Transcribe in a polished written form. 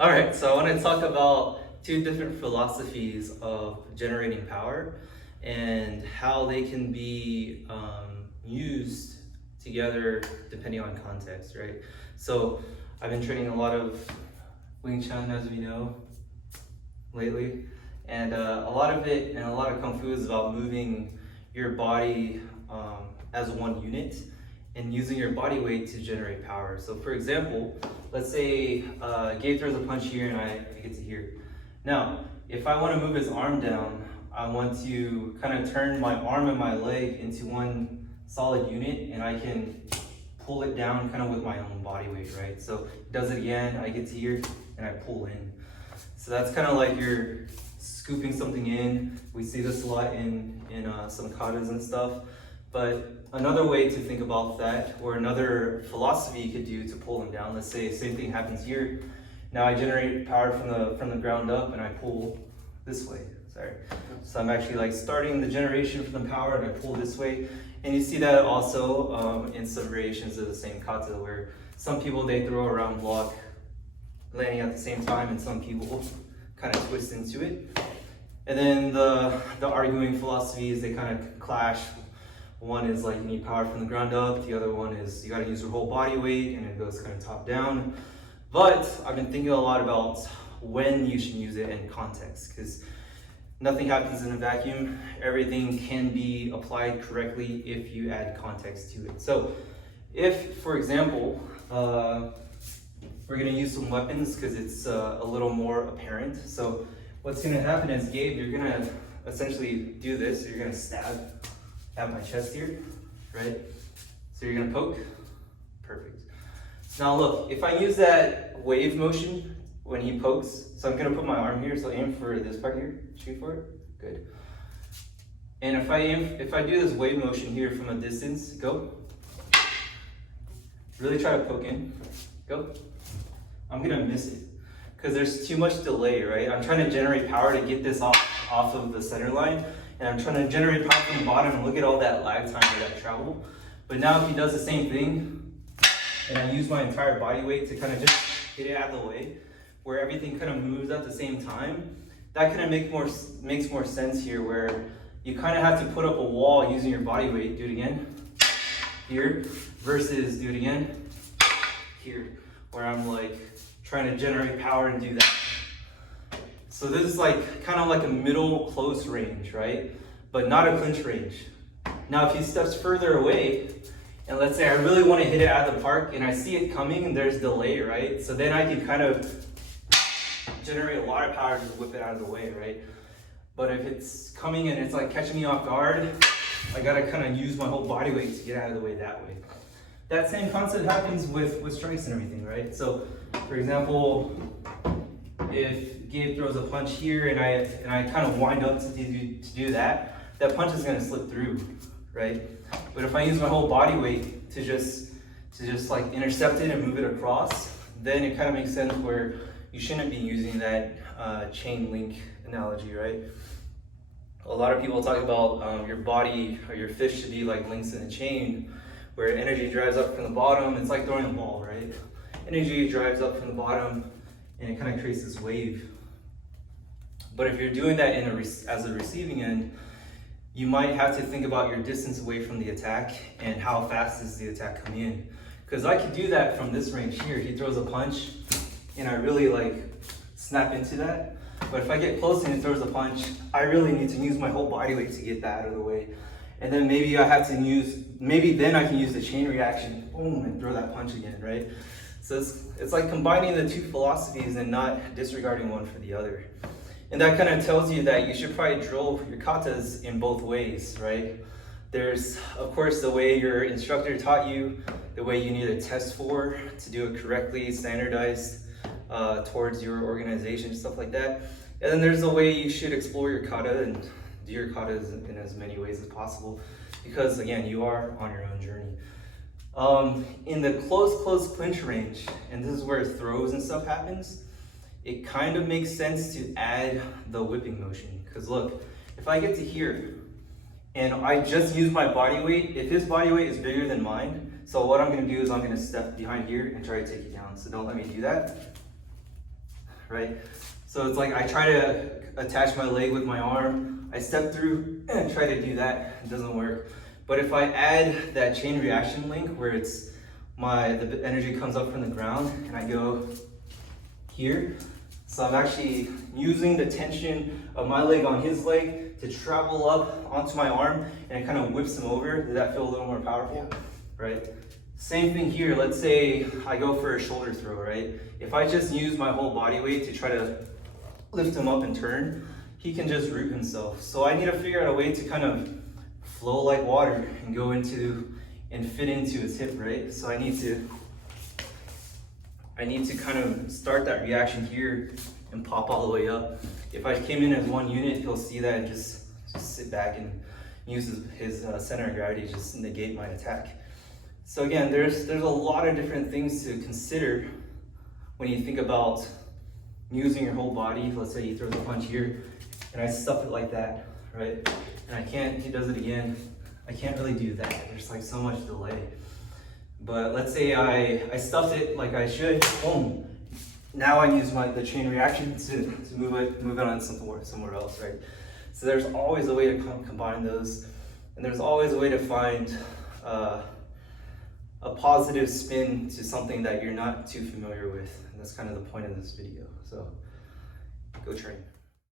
All right, so I want to talk about two different philosophies of generating power and how they can be used together depending on context, right? So I've been training a lot of Wing Chun, as we know, lately, and a lot of it and a lot of Kung Fu is about moving your body as one unit and using your body weight to generate power. So for example, let's say Gabe throws a punch here and I get to here. Now, if I want to move his arm down, I want to kind of turn my arm and my leg into one solid unit, and I can pull it down kind of with my own body weight, right? So he does it again, I get to here, and I pull in. So that's kind of like you're scooping something in. We see this a lot in some katas and stuff. But another way to think about that, or another philosophy you could do to pull them down, let's say same thing happens here. Now I generate power from the ground up and I pull this way. Sorry. So I'm actually like starting the generation from the power and I pull this way. And you see that also in some variations of the same kata, where some people they throw a round block landing at the same time, and some people kind of twist into it. And then the arguing philosophies, they kind of clash. One is like you need power from the ground up. The other one is you got to use your whole body weight, and it goes kind of top down. But I've been thinking a lot about when you should use it in context, because nothing happens in a vacuum. Everything can be applied correctly if you add context to it. So if, for example, we're going to use some weapons because it's a little more apparent. So what's going to happen is, Gabe, you're going to essentially do this. You're going to stab at my chest here, right? So you're gonna poke, perfect. Now look, if I use that wave motion when he pokes, so I'm gonna put my arm here, so aim for this part here, shoot for it, good. And if I do this wave motion here from a distance, go. Really try to poke in, go. I'm gonna miss it, because there's too much delay, right? I'm trying to generate power to get this off of the center line, and I'm trying to generate power from the bottom, and look at all that lag time or that travel. But now if he does the same thing, and I use my entire body weight to kind of just get it out of the way, where everything kind of moves at the same time, that kind of makes more sense here, where you kind of have to put up a wall using your body weight. Do it again, here, versus do it again, here, where I'm like trying to generate power and do that. So this is like kind of like a middle close range, right? But not a clinch range. Now if he steps further away, and let's say I really want to hit it out of the park and I see it coming and there's delay, right? So then I can kind of generate a lot of power to just whip it out of the way, right? But if it's coming and it's like catching me off guard, I gotta kind of use my whole body weight to get out of the way that way. That same concept happens with strikes and everything, right? So for example, if Gabe throws a punch here and I kind of wind up to do that, that punch is gonna slip through, right? But if I use my whole body weight to just like intercept it and move it across, then it kind of makes sense where you shouldn't be using that chain link analogy, right? A lot of people talk about your body or your fist should be like links in a chain, where energy drives up from the bottom. It's like throwing a ball, right? Energy drives up from the bottom, and it kind of creates this wave. But if you're doing that as a receiving end, you might have to think about your distance away from the attack and how fast is the attack coming in. Because I could do that from this range here. He throws a punch and I really like snap into that. But if I get close and he throws a punch, I really need to use my whole body weight to get that out of the way. And then maybe then I can use the chain reaction, boom, and throw that punch again, right? So it's like combining the two philosophies and not disregarding one for the other. And that kind of tells you that you should probably drill your katas in both ways, right? There's, of course, the way your instructor taught you, the way you need to test for to do it correctly, standardized towards your organization, stuff like that. And then there's the way you should explore your kata and do your katas in as many ways as possible, because again, you are on your own journey. In the close clinch range, and this is where throws and stuff happens, it kind of makes sense to add the whipping motion. Because look, if I get to here and I just use my body weight, if his body weight is bigger than mine, so what I'm gonna do is I'm gonna step behind here and try to take you down. So don't let me do that. right? So it's like I try to attach my leg with my arm, I step through and try to do that, it doesn't work. But if I add that chain reaction link where it's the energy comes up from the ground and I go here, so I'm actually using the tension of my leg on his leg to travel up onto my arm, and it kind of whips him over. Does that feel a little more powerful? Right? Same thing here. Let's say I go for a shoulder throw, right? If I just use my whole body weight to try to lift him up and turn, he can just root himself. So I need to figure out a way to kind of flow like water and go into and fit into his hip, right? So I need to kind of start that reaction here and pop all the way up. If I came in as one unit, he'll see that and just sit back and use his center of gravity to just negate my attack. So again, there's a lot of different things to consider when you think about using your whole body. Let's say he throws a punch here and I stuff it like that, right? And he does it again. I can't really do that. There's like so much delay. But let's say I stuffed it like I should, boom. Now I use the chain reaction to move it on somewhere else, right? So there's always a way to combine those, and there's always a way to find a positive spin to something that you're not too familiar with. And that's kind of the point of this video. So go train.